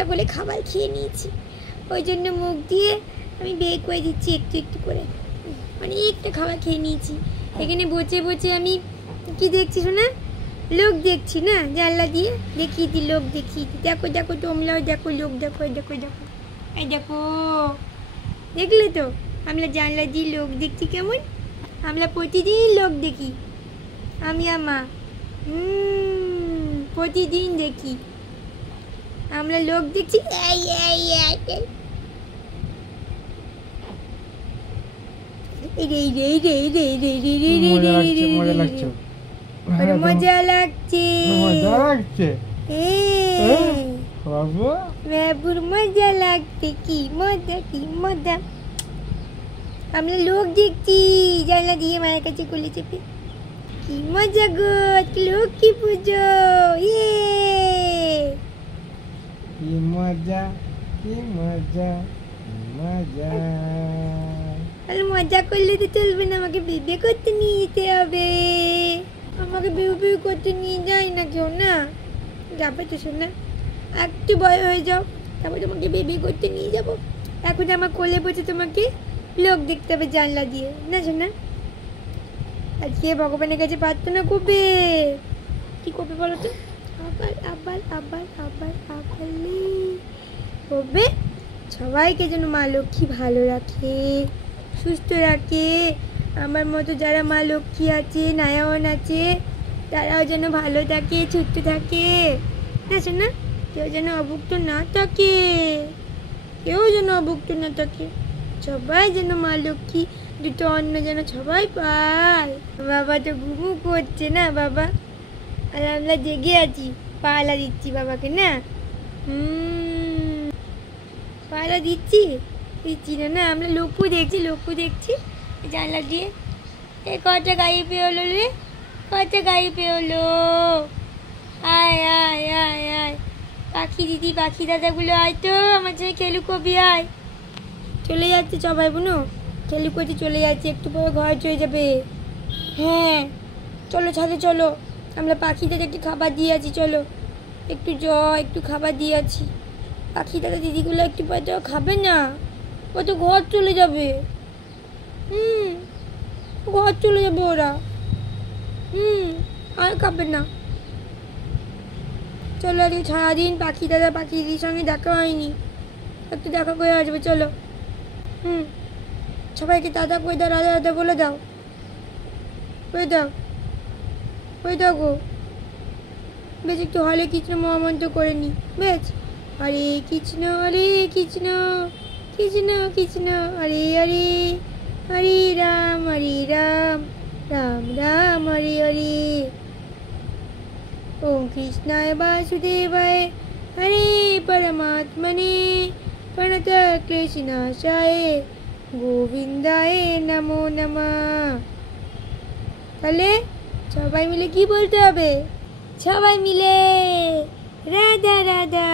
একটা বলে খাবার খেয়ে নিয়েছি, ওই জন্য মুখ দিয়ে আমি বের করে দিচ্ছি একটু একটু করে। অনেকটা খাবার খেয়ে নিয়েছি। এখানে বসে বসে আমি কি দেখছি শোনা, লোক দেখছি না, জানলা দিয়ে দেখিয়ে দিই, লোক দেখিয়ে দিই। দেখো দেখো তোমরাও দেখো, লোক দেখো, দেখো দেখো, এই দেখো, দেখলে তো আমরা জানলা দিয়ে লোক দেখছি কেমন। আমরা প্রতিদিন লোক দেখি, আমি আর মা প্রতিদিন দেখি, আমরা লোক দেখছি। এই এই এই মজা লাগছে, বাবুর মজা লাগছে, কি মজা কি মজা। আমরা লোক দেখছি জানলা দিয়ে মায়ের কাছে কোলে চেপে, কি মজা গো, লক্ষ্মী পুজো, কি মজা কি মজা মজা। তাহলে মজা করলে তো চলবে না, আমাকে বিবে করতে নিয়ে যেতে হবে। আমাকে বিউ বিউ করতে নিয়ে যায় না কেউ, না যাবে তো শোনা, একটু বড় হয়ে যাও তারপর তোমাকে বেবি করতে নিয়ে যাব। এখন আমার কোলে বসে তোমাকে লোক দেখতে হবে জানলা দিয়ে, না শোনা। আজকে ভগবানের কাছে প্রার্থনা করবে, কি করবে বলো তো, আবার আবার আবার আবার আবার করবে সবাইকে যেন মা লক্ষ্মী ভালো রাখে, সুস্থ রাখে। আমার মতো যারা মা লক্ষ্মী আছে, নারায়ণ আছে, তারাও যেন ভালো থাকে, সুস্থ থাকে, না শোনা। কেউ যেন অভুক্ত না থাকে, কেউ যেন অভুক্ত না থাকে, সবাই যেন মা লক্ষ্মী দুটো অন্ন যেন সবাই পায়। বাবা তো ঘুমু করছে না বাবা, আর আমরা জেগে আছি, পালা দিচ্ছি বাবাকে, না পালা দিচ্ছি না, না আমরা লক্ষ্য দেখছি জানলা দিয়ে। এ কটা গাড়ি পেরোলো রে, কটা গাড়ি পেরোলো, আয় আয় আয় আয়, পাখি দিদি পাখি দাদাগুলো আয় তো, আমার সঙ্গে খেলু কবি আয়। চলে যাচ্ছে সবাই বোনো, খেলু করতে চলে যাচ্ছে, একটু পরে ঘরে চলে যাবে। হ্যাঁ চলো ছাদে চলো, আমরা পাখিদেরকে খাবার দিয়ে আছি, চলো একটু খাবার দিয়ে আছি। পাখি দাদা দিদিগুলো একটু পরে তো খাবে না, ও তো ঘর চলে যাবে, ঘর চলে যাবে ওরা, আর খাবে না। চলো আজকে সারাদিন পাখি দাদা পাখি দিদির সঙ্গে দেখা হয়নি, একটু দেখা করে আসবে, চলো। সবাইকে দাদা করে দাও, রাধা রাধা বলে দাও, করে দাও, করে দাও গো। বেশ একটু হরে কৃষ্ণ মহামন্ত্র করে নি, বেশ হরে কৃষ্ণ কৃষ্ণ কৃষ্ণ হরে হরে, হরে রাম রাম রাম হরে হরে। ওম কৃষ্ণায় বাসুদেবায় হরে পরমাত্মনে প্রণতক্লেশনাশায় গোবিন্দায় নমো নমঃ। তাহলে সবাই মিলে কি বলতে হবে, সবাই মিলে রাধা রাধা।